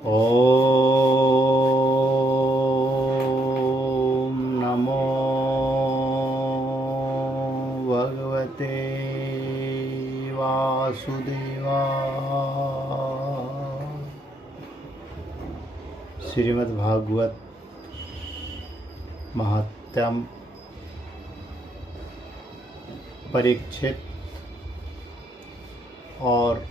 ओम नमो भगवते वासुदेवाय। श्रीमद्भागवत महात्म्य परीक्षित और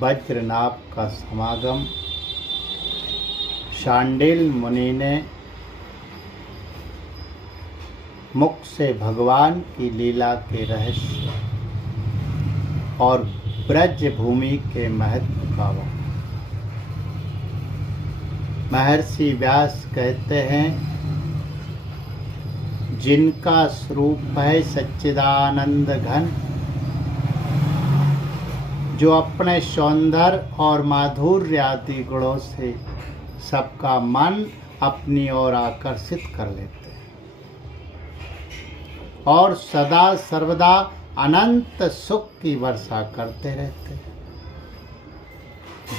वज्रनाभ का समागम। शांडिल मुनि ने मुख से भगवान की लीला के रहस्य और ब्रज भूमि के महत्व का वर्णन। महर्षि व्यास कहते हैं, जिनका स्वरूप है सच्चिदानंद घन, जो अपने सौंदर्य और माधुर्य आदि गुणों से सबका मन अपनी ओर आकर्षित कर लेते हैं और सदा सर्वदा अनंत सुख की वर्षा करते रहते हैं,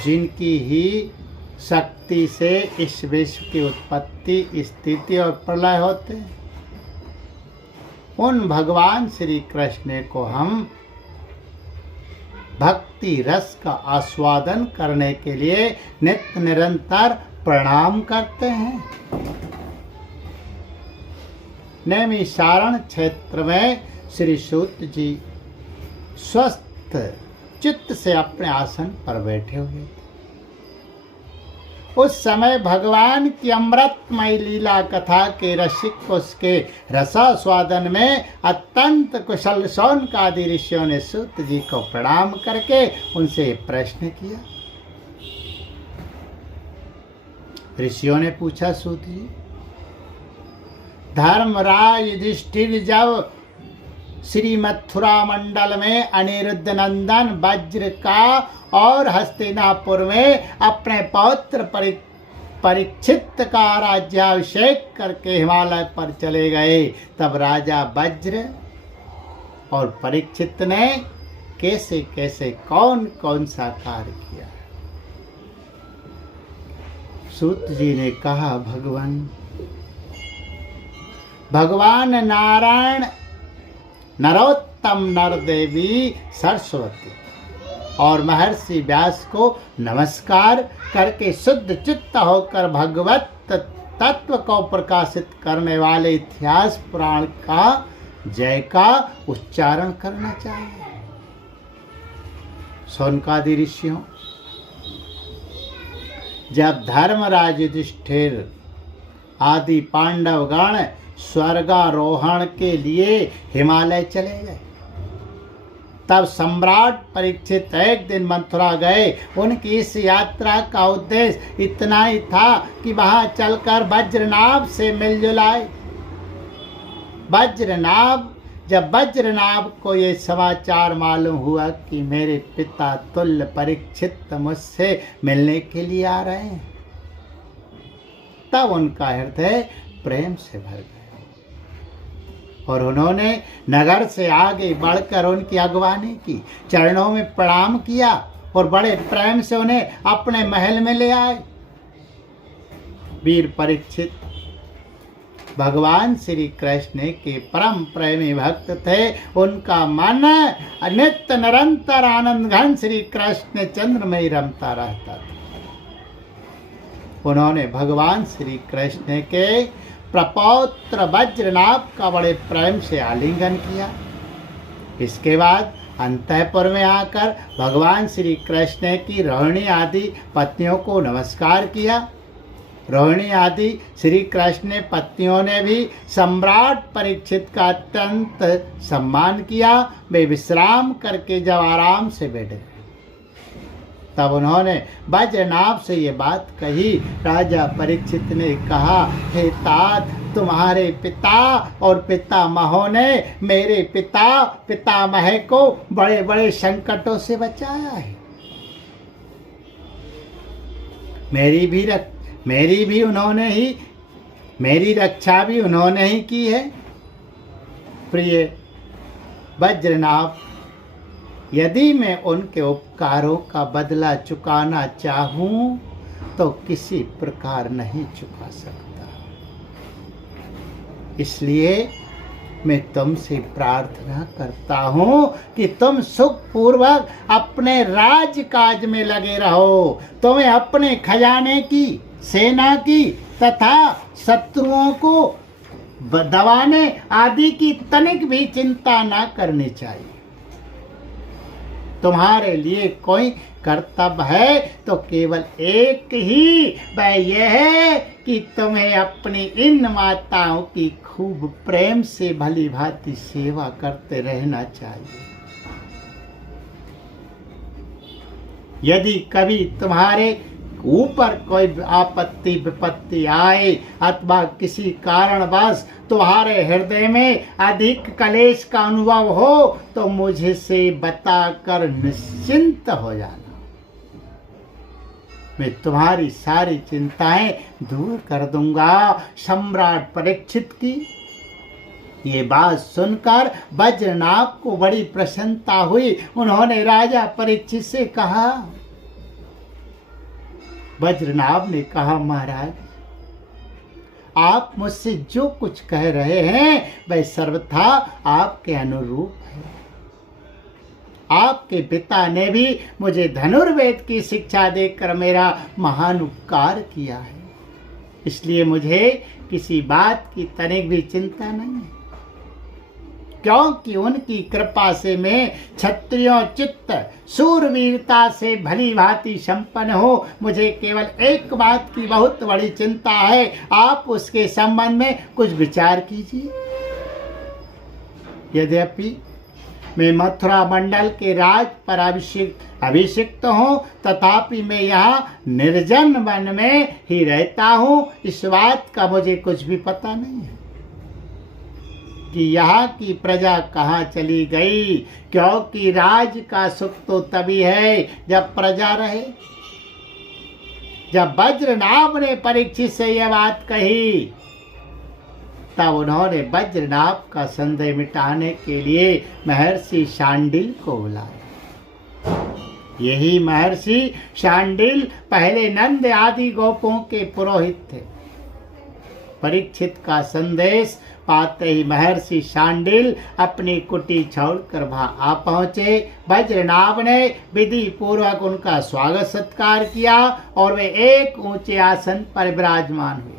जिनकी ही शक्ति से इस विश्व की उत्पत्ति, स्थिति और प्रलय होते हैं, उन भगवान श्री कृष्ण को हम भक्ति रस का आस्वादन करने के लिए नित्य निरंतर प्रणाम करते हैं। नैमिषारण्य क्षेत्र में श्री सूत जी स्वस्थ चित्त से अपने आसन पर बैठे हुए थे। उस समय भगवान की अमृतमय लीला कथा के रसिक उसके रसास्वादन में अत्यंत कुशल शौनकादि ऋषियों ने सूत जी को प्रणाम करके उनसे प्रश्न किया। ऋषियों ने पूछा, सूत जी, धर्मराज युधिष्ठिर जब श्री मथुरा मंडल में अनिरुद्ध नंदन वज्र का और हस्तिनापुर में अपने पौत्र परीक्षित का राज्याभिषेक करके हिमालय पर चले गए, तब राजा वज्र और परीक्षित ने कैसे कैसे कौन कौन सा कार्य किया। सूत जी ने कहा, भगवान नारायण, नरोत्तम, नरदेवी, सरस्वती और महर्षि व्यास को नमस्कार करके शुद्ध चित्त होकर भगवत तत्व को प्रकाशित करने वाले इतिहास पुराण का जय का उच्चारण करना चाहिए। शौनकादि ऋषियों, जब धर्मराज युधिष्ठिर आदि पांडवगण स्वर्गारोहण के लिए हिमालय चले गए, तब सम्राट परीक्षित एक दिन मथुरा गए। उनकी इस यात्रा का उद्देश्य इतना ही था कि वहां चलकर वज्रनाभ से मिलजुल आए। जब वज्रनाभ को ये समाचार मालूम हुआ कि मेरे पिता तुल्य परीक्षित मुझसे मिलने के लिए आ रहे हैं, तब उनका हृदय प्रेम से भर गया और उन्होंने नगर से आगे बढ़कर उनकी अगवानी की, चरणों में प्रणाम किया और बड़े प्रेम से उन्हें अपने महल में ले आए। वीर परीक्षित भगवान श्री कृष्ण के परम प्रेमी भक्त थे। उनका मन नित्य निरंतर आनंद घन श्री कृष्ण चंद्र में ही रमता रहता था। उन्होंने भगवान श्री कृष्ण के प्रपौत्र वज्रनाभ का बड़े प्रेम से आलिंगन किया। इसके बाद अंतःपुर में आकर भगवान श्री कृष्ण की रोहिणी आदि पत्नियों को नमस्कार किया। रोहिणी आदि श्री कृष्ण पत्नियों ने भी सम्राट परीक्षित का अत्यंत सम्मान किया। वे विश्राम करके जब आराम से बैठे, तब उन्होंने वज्रनाभ से ये बात कही। राजा परीक्षित ने कहा, हे तात, तुम्हारे पिता और पितामहों ने मेरे पितामह को बड़े बड़े संकटों से बचाया है। मेरी रक्षा भी उन्होंने ही की है। प्रिय वज्रनाभ, यदि मैं उनके उपकारों का बदला चुकाना चाहूं तो किसी प्रकार नहीं चुका सकता। इसलिए मैं तुमसे प्रार्थना करता हूं कि तुम सुखपूर्वक अपने राजकाज में लगे रहो। तुम्हें अपने खजाने की, सेना की तथा शत्रुओं को दबाने आदि की तनिक भी चिंता न करनी चाहिए। तुम्हारे लिए कोई कर्तव्य है तो केवल एक ही, वह यह है कि तुम्हें अपनी इन माताओं की खूब प्रेम से भली भांति सेवा करते रहना चाहिए। यदि कभी तुम्हारे ऊपर कोई आपत्ति विपत्ति आए अथवा किसी कारणवश तुम्हारे हृदय में अधिक क्लेश का अनुभव हो तो मुझसे बताकर निश्चिंत हो जाना। मैं तुम्हारी सारी चिंताएं दूर कर दूंगा। सम्राट परीक्षित की ये बात सुनकर वज्रनाभ को बड़ी प्रसन्नता हुई। उन्होंने राजा परीक्षित से कहा, वज्रनाभ ने कहा, महाराज आप मुझसे जो कुछ कह रहे हैं वह सर्वथा आपके अनुरूप है। आपके पिता ने भी मुझे धनुर्वेद की शिक्षा देकर मेरा महान उपकार किया है, इसलिए मुझे किसी बात की तनिक भी चिंता नहीं है, क्योंकि उनकी कृपा से मैं क्षत्रियों चित्त सूरवीरता से भली भांति संपन्न हो। मुझे केवल एक बात की बहुत बड़ी चिंता है, आप उसके संबंध में कुछ विचार कीजिए। यद्यपि मैं मथुरा मंडल के राज पर अभिषिक्त हूँ, तथापि मैं यहाँ निर्जन वन में ही रहता हूँ। इस बात का मुझे कुछ भी पता नहीं है कि यहाँ की प्रजा कहाँ चली गई, क्योंकि राज का सुख तो तभी है जब प्रजा रहे। जब वज्रनाभ ने परीक्षित से यह बात कही तब उन्होंने वज्रनाभ का संदेह मिटाने के लिए महर्षि शांडिल को बुलाया। यही महर्षि शांडिल पहले नंद आदि गोपों के पुरोहित थे। परीक्षित का संदेश पाते ही महर्षि शांडिल अपनी कुटी छोड़कर वहां आ पहुंचे। वज्रनाभ ने विधि पूर्वक उनका स्वागत सत्कार किया और वे एक ऊंचे आसन पर विराजमान हुए।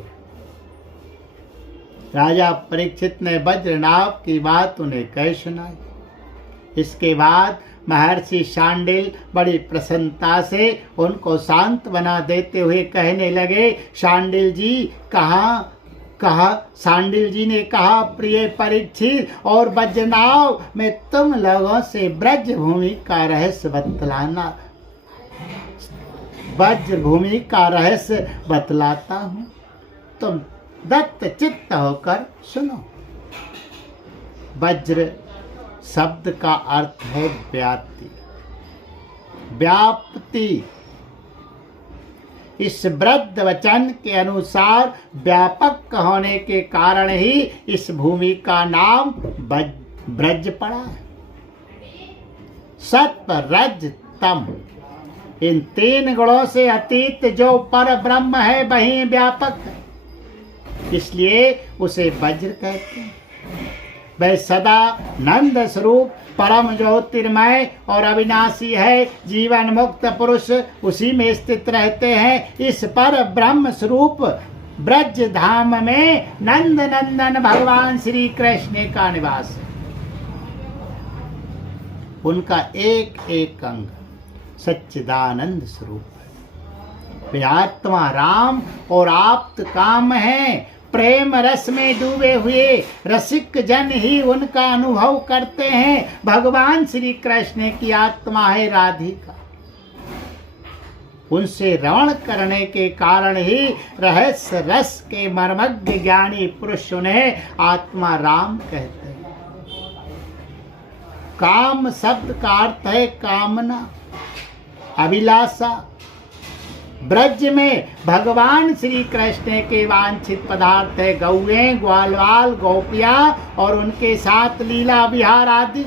राजा परीक्षित ने वज्रनाभ की बात उन्हें कह सुनाई। इसके बाद महर्षि शांडिल बड़ी प्रसन्नता से उनको शांत बना देते हुए कहने लगे, शांडिल जी ने कहा, प्रिय परीक्षित और वज्रनाभ, मैं तुम लोगों से ब्रज भूमि का रहस्य बतलाता हूँ, तुम दत्त चित्त होकर सुनो। वज्र शब्द का अर्थ है व्याप्ति। इस वृद्ध वचन के अनुसार व्यापक होने के कारण ही इस भूमि का नाम ब्रज पड़ा है। सत्व रज तम, इन तीन गुणों से अतीत जो पर ब्रह्म है वही व्यापक है, इसलिए उसे वज्र कहते हैं। वह सदा नंद स्वरूप परम ज्योतिर्मय और अविनाशी है। जीवन मुक्त पुरुष उसी में स्थित रहते हैं। इस पर ब्रह्म स्वरूप ब्रज धाम में नंद नंदन भगवान श्री कृष्ण का निवास है। उनका एक एक अंग सच्चिदानंद स्वरूप है। वे आत्मा राम और आप्त काम हैं। प्रेम रस में डूबे हुए रसिक जन ही उनका अनुभव करते हैं। भगवान श्री कृष्ण की आत्मा है राधिका। उनसे रमण करने के कारण ही रहस्य रस के मर्मज्ञ ज्ञानी पुरुष उन्हें आत्मा राम कहते हैं। काम शब्द का अर्थ है कामना, अभिलाषा। ब्रज में भगवान श्री कृष्ण के वांछित पदार्थ है गौएं, ग्वालवाल, गोपियां और उनके साथ लीला विहार आदि।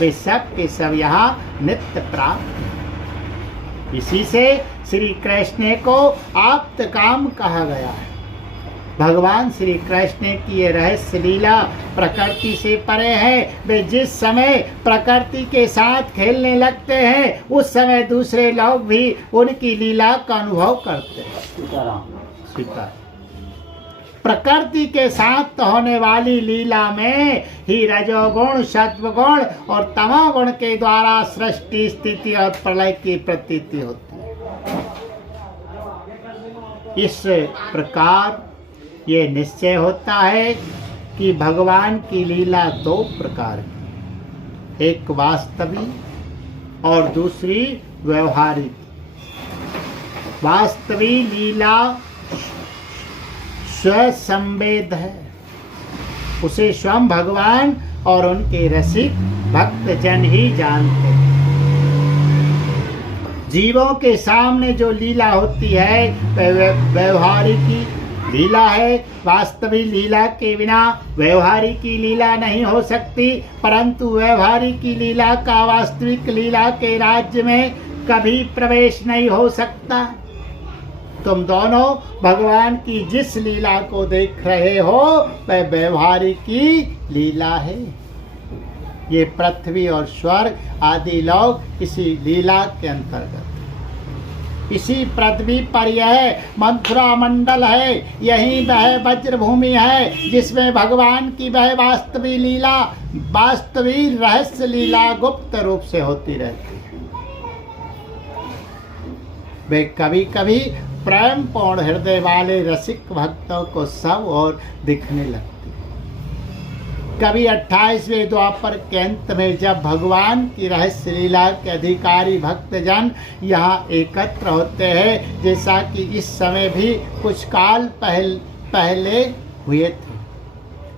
वे सब के सब यहाँ नित्य प्राप्त। इसी से श्री कृष्ण को आप्त काम कहा गया है। भगवान श्री कृष्ण की ये रहस्य लीला प्रकृति से परे है। वे जिस समय प्रकृति के साथ खेलने लगते हैं उस समय दूसरे लोग भी उनकी लीला का अनुभव करते हैं। स्वीकार। प्रकृति के साथ होने वाली लीला में ही रजोगुण, सत्वगुण और तमोगुण के द्वारा सृष्टि, स्थिति और प्रलय की प्रतीति होती है। इस प्रकार ये निश्चय होता है कि भगवान की लीला दो प्रकार की, एक वास्तविक और दूसरी व्यवहारिक। वास्तविक लीला स्वसंवेद है, उसे स्वयं भगवान और उनके रसिक भक्तजन ही जानते हैं। जीवों के सामने जो लीला होती है वह व्यवहारिक लीला है। वास्तविक लीला के बिना व्यवहारिक की लीला नहीं हो सकती, परंतु व्यवहारिक की लीला का वास्तविक लीला के राज्य में कभी प्रवेश नहीं हो सकता। तुम दोनों भगवान की जिस लीला को देख रहे हो वह व्यवहारिक की लीला है। ये पृथ्वी और स्वर्ग आदि लोग इसी लीला के अंतर्गत। इसी पृथ्वी पर यह मथुरा मंडल है, यही वह वज्र भूमि है जिसमें भगवान की वह वास्तविक लीला, वास्तविक रहस्य लीला गुप्त रूप से होती रहती है। वे कभी कभी प्रेम पूर्ण हृदय वाले रसिक भक्तों को सब और दिखने लगती। कभी 28वें द्वापर के अंत में जब भगवान की रहस्य लीला के अधिकारी भक्तजन यहाँ एकत्र होते हैं, जैसा कि इस समय भी कुछ काल पहले हुए थे,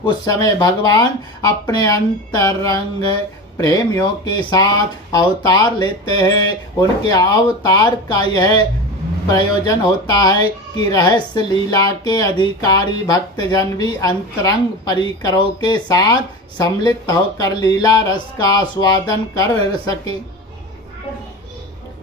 उस समय भगवान अपने अंतरंग प्रेमियों के साथ अवतार लेते हैं। उनके अवतार का यह प्रयोजन होता है कि रहस्य लीला के अधिकारी भक्तजन भी अंतरंग परिकरों के साथ सम्मिलित होकर लीला रस का आस्वादन कर सके।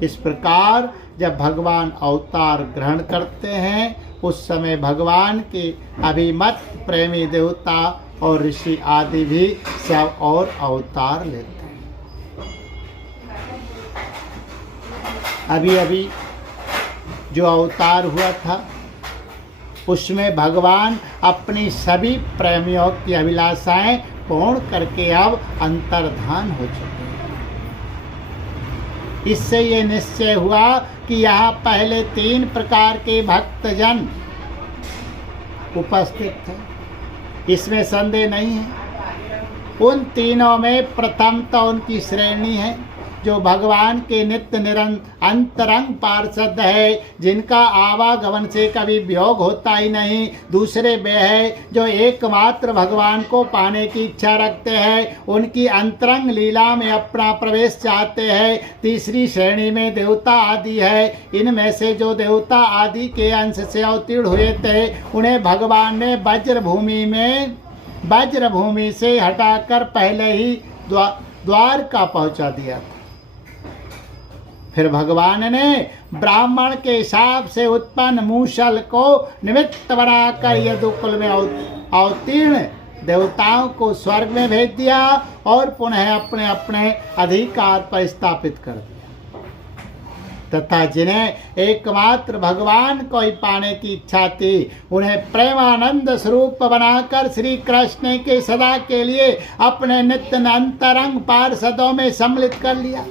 इस प्रकार जब भगवान अवतार ग्रहण करते हैं उस समय भगवान के अभिमत प्रेमी देवता और ऋषि आदि भी सब और अवतार लेते हैं। अभी अभी जो अवतार हुआ था उसमें भगवान अपनी सभी प्रेमियों की अभिलाषाएं पूर्ण करके अब अंतर्धान हो चुके हैं। इससे ये निश्चय हुआ कि यहाँ पहले 3 प्रकार के भक्तजन उपस्थित थे, इसमें संदेह नहीं है। उन तीनों में प्रथम तो उनकी श्रेणी है जो भगवान के नित्य निरंतर अंतरंग पार्षद है, जिनका आवागमन से कभी वियोग होता ही नहीं। दूसरे वे है जो एकमात्र भगवान को पाने की इच्छा रखते हैं, उनकी अंतरंग लीला में अपना प्रवेश चाहते हैं। तीसरी श्रेणी में देवता आदि है। इनमें से जो देवता आदि के अंश से अवतीर्ण हुए थे उन्हें भगवान ने वज्र भूमि से हटाकर पहले ही द्वारका पहुंचा दिया था। फिर भगवान ने ब्राह्मण के हिसाब से उत्पन्न मूषल को निमित्त बनाकर यदुकुल में अवतीर्ण देवताओं को स्वर्ग में भेज दिया और पुनः अपने अपने अधिकार पर स्थापित कर दिया, तथा जिन्हें एकमात्र भगवान को ही पाने की इच्छा थी उन्हें प्रेमानंद स्वरूप बनाकर श्री कृष्ण के सदा के लिए अपने नित्य अंतरंग पार्षदों में सम्मिलित कर लिया।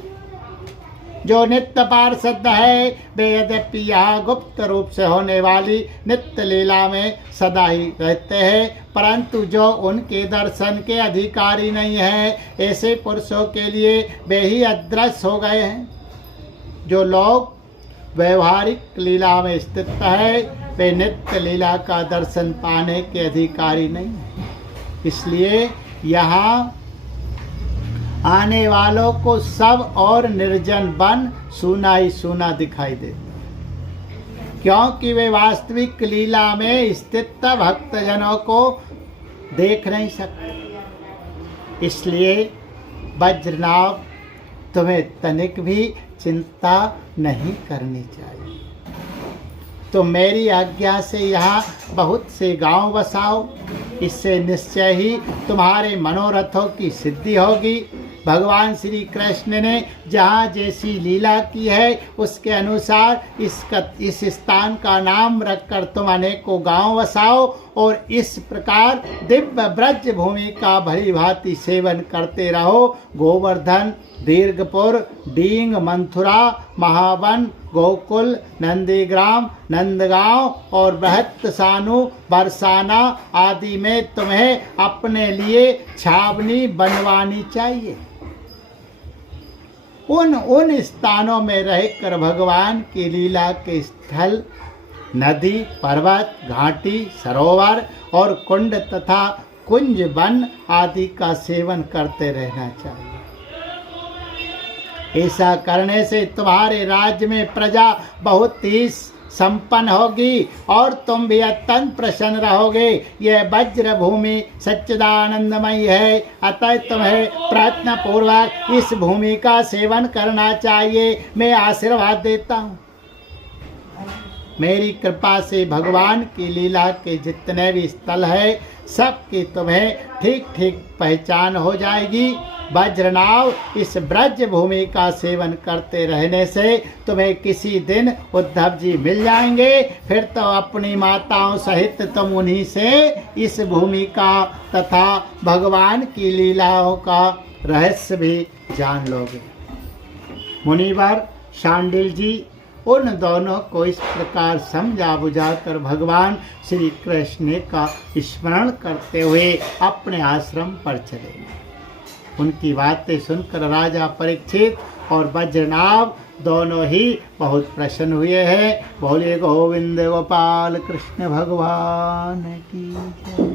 जो नित्य पार्षद है वे यद्यपि यहाँ गुप्त रूप से होने वाली नित्य लीला में सदा ही रहते हैं, परंतु जो उनके दर्शन के अधिकारी नहीं है ऐसे पुरुषों के लिए वे ही अदृश्य हो गए हैं। जो लोग व्यवहारिक लीला में स्थित है वे नित्य लीला का दर्शन पाने के अधिकारी नहीं है। इसलिए यहाँ आने वालों को सब और निर्जन वन सूना ही सूना दिखाई देता, क्योंकि वे वास्तविक लीला में स्थित भक्तजनों को देख नहीं सकते। इसलिए वज्रनाभ, तुम्हें तनिक भी चिंता नहीं करनी चाहिए। तो मेरी आज्ञा से यहाँ बहुत से गांव बसाओ, इससे निश्चय ही तुम्हारे मनोरथों की सिद्धि होगी। भगवान श्री कृष्ण ने जहाँ जैसी लीला की है उसके अनुसार इस स्थान का नाम रखकर तुम अनेकों गांव बसाओ और इस प्रकार दिव्य ब्रज भूमि का भली भांति सेवन करते रहो। गोवर्धन, दीर्घपुर, डींग, मंथुरा, महावन, गोकुल, नंदीग्राम, नंदगांव और बृहत सानु, बरसाना आदि में तुम्हें अपने लिए छावनी बनवानी चाहिए। उन स्थानों में रहकर भगवान की लीला के स्थल, नदी, पर्वत, घाटी, सरोवर और कुंड तथा कुंज वन आदि का सेवन करते रहना चाहिए। ऐसा करने से तुम्हारे राज्य में प्रजा बहुत ही संपन्न होगी और तुम भी अत्यंत प्रसन्न रहोगे। यह वज्र भूमि सच्चिदानंदमयी है, अतः तुम्हें प्रयत्न पूर्वक इस भूमि का सेवन करना चाहिए। मैं आशीर्वाद देता हूँ। मेरी कृपा से भगवान की लीला के जितने भी स्थल है सबकी तुम्हें ठीक ठीक पहचान हो जाएगी। वज्रनाभ, इस ब्रज भूमि का सेवन करते रहने से तुम्हें किसी दिन उद्धव जी मिल जाएंगे। फिर तो अपनी माताओं सहित तुम उन्हीं से इस भूमि का तथा भगवान की लीलाओं का रहस्य भी जान लोगे। मुनिवर शांडिल जी उन दोनों को इस प्रकार समझा बुझाकर भगवान श्री कृष्ण का स्मरण करते हुए अपने आश्रम पर चले। उनकी बातें सुनकर राजा परीक्षित और वज्रनाभ दोनों ही बहुत प्रसन्न हुए हैं। बोलिए गोविंद गोपाल कृष्ण भगवान की जय।